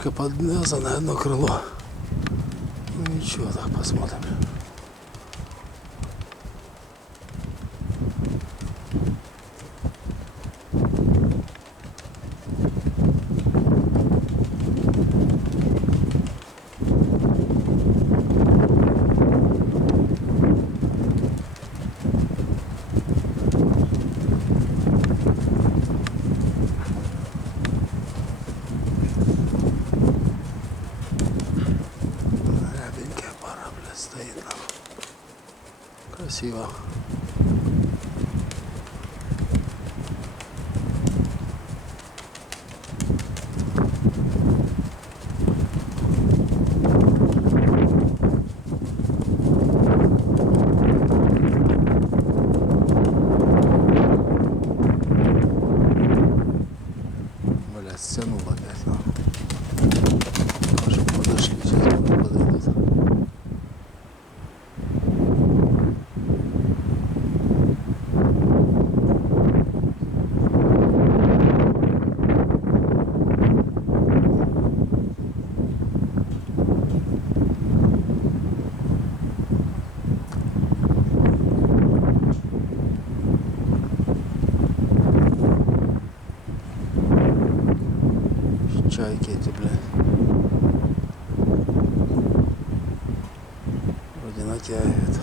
Немножко подвязано одно крыло. Ну ничего, так посмотрим. Рябенькая пара, блядь, стоит нам. Красиво. Блядь, стянул опять нам. Тоже подошли, сейчас подойдут. Чайки эти, блядь. Вроде натягивают.